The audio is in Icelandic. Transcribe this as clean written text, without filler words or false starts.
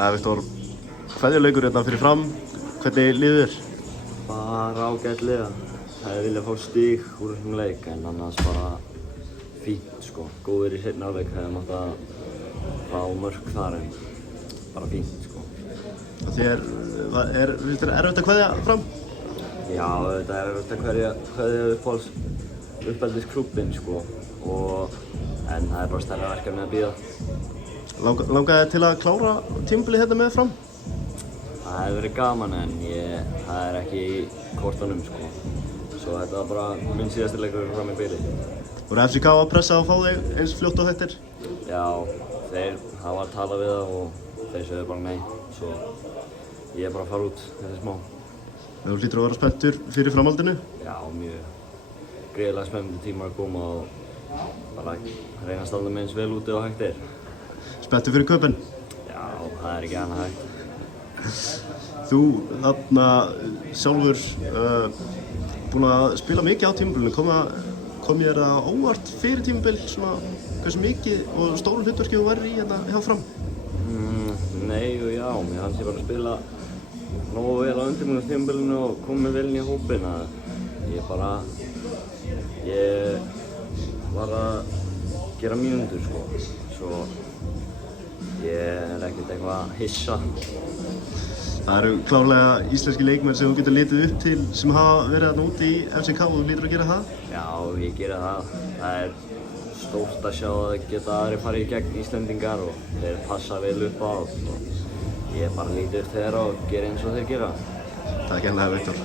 Viktor, kveðjuleikur hérna fyrir Fram, hvernig líður þér? Bara ágætlega. Hefði viljað fá stig úr þessum leik en annars bara fínt sko. Góður í seinni hálfleik, hefði mátt að fá mörk þar en bara fínt sko. Finnst þér erfitt að kveðja Fram? Já, þetta er erfitt að kveðja uppeldisklúbbinn sko en það er bara stærra verkefni að bíða. Langaði þér til að klára tímabilið hérna með Fram? Það hefði verið gaman en það er ekki í kortunum sko. Svo þetta var bara minn síðasti leikur Fram í bili. Voru FCK að pressa að fá þig eins fljótt og þetta er? Já, það var að tala við það og þeir sögðu bara nei. Svo ég er bara að fara út þessi smá. Þú hlýtur að vera spenntur fyrir framhaldinu? Já, mjög gríðarlega spennandi tíma að koma og bara reyna að standa með eins vel úti og hægt er. Spenntur fyrir kaupin? Já, það er ekki annað hægt. Þú þarna sjálfur búinn að spila mikið á tímabilinu. Kom ég þér það óvart fyrir tímabil svona hversu mikið og stóru hlutverki þú værir í hérna hjá Fram? Nei og já, mér fannst ég bara að spila nógu vel á undirbúningstímabilinu og komið vel inn í hópinn að ég var að gera mínútur sko, svo ég er ekkert eitthvað hissa. Það eru klárlega íslenski leikmenn sem þú getur litið upp til sem hafa verið þarna úti í FCK og þú hlýtur að gera það? Já, ég gera það. Það er stórt að sjá að geta aðrir farið í gegn Íslendingar og þeir passa vel upp á og ég bara lítið upp þeirra og gera eins og þeir gera. Takk enlega, Viktor.